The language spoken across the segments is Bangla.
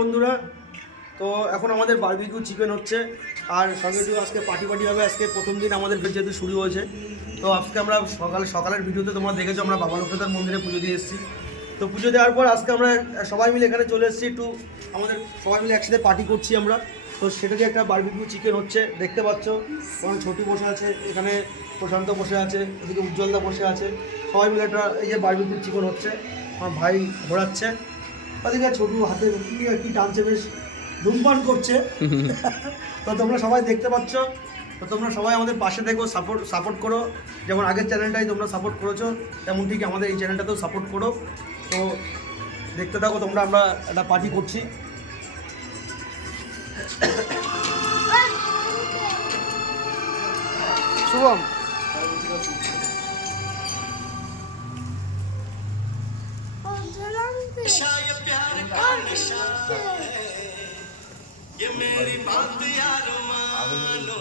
বন্ধুরা, তো এখন আমাদের বারবিকিউ চিকেন হচ্ছে আর সঙ্গে আজকে পার্টি হবে। আজকে প্রথম দিন আমাদের যেহেতু শুরু হয়েছে, তো আজকে আমরা সকালের ভিডিওতে তোমরা দেখেছো আমরা বাবা লোকনাথ মন্দিরে পুজো দিয়ে এসেছি। তো পুজো দেওয়ার পর আজকে আমরা সবাই মিলে এখানে চলে এসেছি, একটু আমাদের সবাই মিলে একসাথে পার্টি করছি আমরা। তো সেটা দিয়ে একটা বারবিকিউ চিকেন হচ্ছে, দেখতে পাচ্ছ। কারণ ছোটু বসে আছে, এখানে প্রশান্ত বসে আছে, এদিকে উজ্জ্বলদা বসে আছে, সবাই মিলে একটা এই যে বারবিকিউ চিকেন হচ্ছে। আমার ভাই ঘোরাচ্ছে, ওদিকে ছোটু হাতে কি টানছে, বেশ ধূমপান করছে। তো তোমরা সবাই দেখতে পাচ্ছ। তো তোমরা সবাই আমাদের পাশে দেখো, সাপোর্ট করো। যেমন আগের চ্যানেলটাই তোমরা সাপোর্ট করেছো, তেমন ঠিক আমাদের এই চ্যানেলটাতেও সাপোর্ট করো। তো দেখতে থাকো তোমরা, আমরা একটা পার্টি করছি। শুভম ये मेरी बात यार मानो,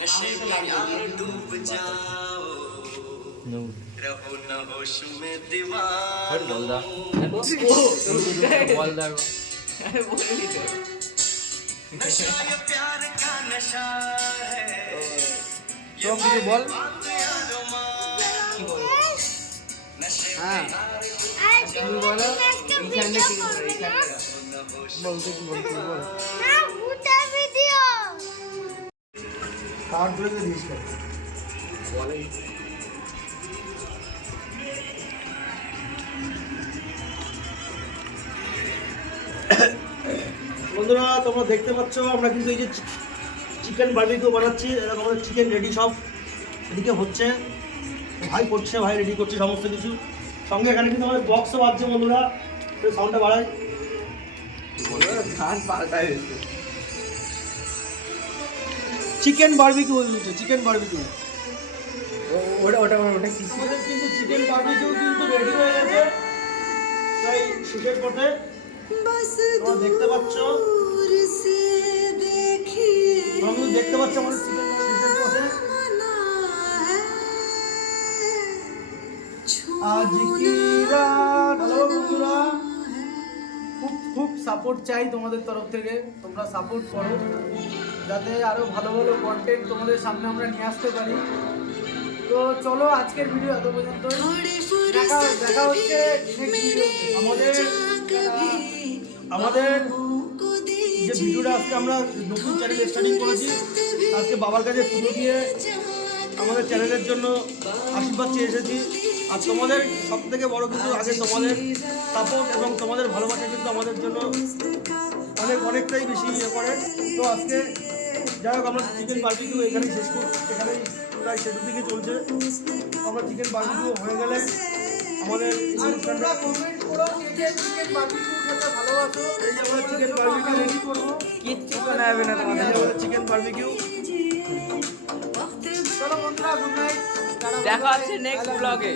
नशे में यार डूब जाओ, रहो न होश में दीवाना, नशा ये प्यार का नशा है, ये मेरी बात यार मानो, नशे में यार বলতে কার ধরে দিস বলে। বন্ধুরা তোমরা দেখতে পাচ্ছ, আমরা কিন্তু এই যে চিকেন বারবিকিউ বানাচ্ছি, আমাদের চিকেন রেডি সব এদিকে হচ্ছে, ভাই করছে, ভাই রেডি করছে সমস্ত কিছু। সঙ্গে এখানে কিন্তু আমাদের বক্সও বাজছে বন্ধুরা, সাউন্ডটা বাড়ায়। চিকেন বারবিকিউ হচ্ছে, চিকেন বারবিকিউ। ওটা কি কিন্তু চিকেন বারবিকিউ কিন্তু রেডি হয়ে গেছে তাই শেষের পথে। তোমরা দেখতে পাচ্ছ, দেখতে পাচ্ছ আমাদের চিকেন শেষের পথে। আজ কি রাত। হ্যালো বন্ধুরা, খুব সাপোর্ট চাই তোমাদের তরফ থেকে। তোমরা সাপোর্ট করো যাতে আরো ভালো ভালো কন্টেন্ট তোমাদের সামনে আমরা নিয়ে আসতে পারি। তো চলো আজকের ভিডিও এত পর্যন্ত, দেখা হচ্ছে আমাদের যে ভিডিওটা আজকে আমরা নতুন চ্যানেল স্টার্টিং করেছি। আজকে বাবার কাছে পুজো দিয়ে আমাদের চ্যানেলের জন্য আশীর্বাদ চেয়ে এসেছি। আর তোমাদের সব থেকে বড় কিন্তু আগে তোমাদের সাপোর্ট এবং তোমাদের ভালোবাসা কিন্তু আমাদের জন্য অনেকটাই বেশি ইয়ে করে। তো আজকে যাই হোক, আমরা চিকেন বারবিকিউ এখানেই শেষ করছি, এখানেই প্রায় শেষের দিকে চলছে। আমরা চিকেন বারবিকিউ হয়ে গেলে আমাদের অনুষ্ঠানটা কমেন্ট করো, চিকেন বারবিকিউ খেতে ভালোবাসো। এই যে আমরা চিকেন বারবিকিউ রেডি করবো, কিচ্ছু বানাবে না তোমাদের চিকেন বারবিকিউ। চলো বন্ধুরা, গুড নাইট, দেখা হচ্ছে নেক্সট ব্লগে।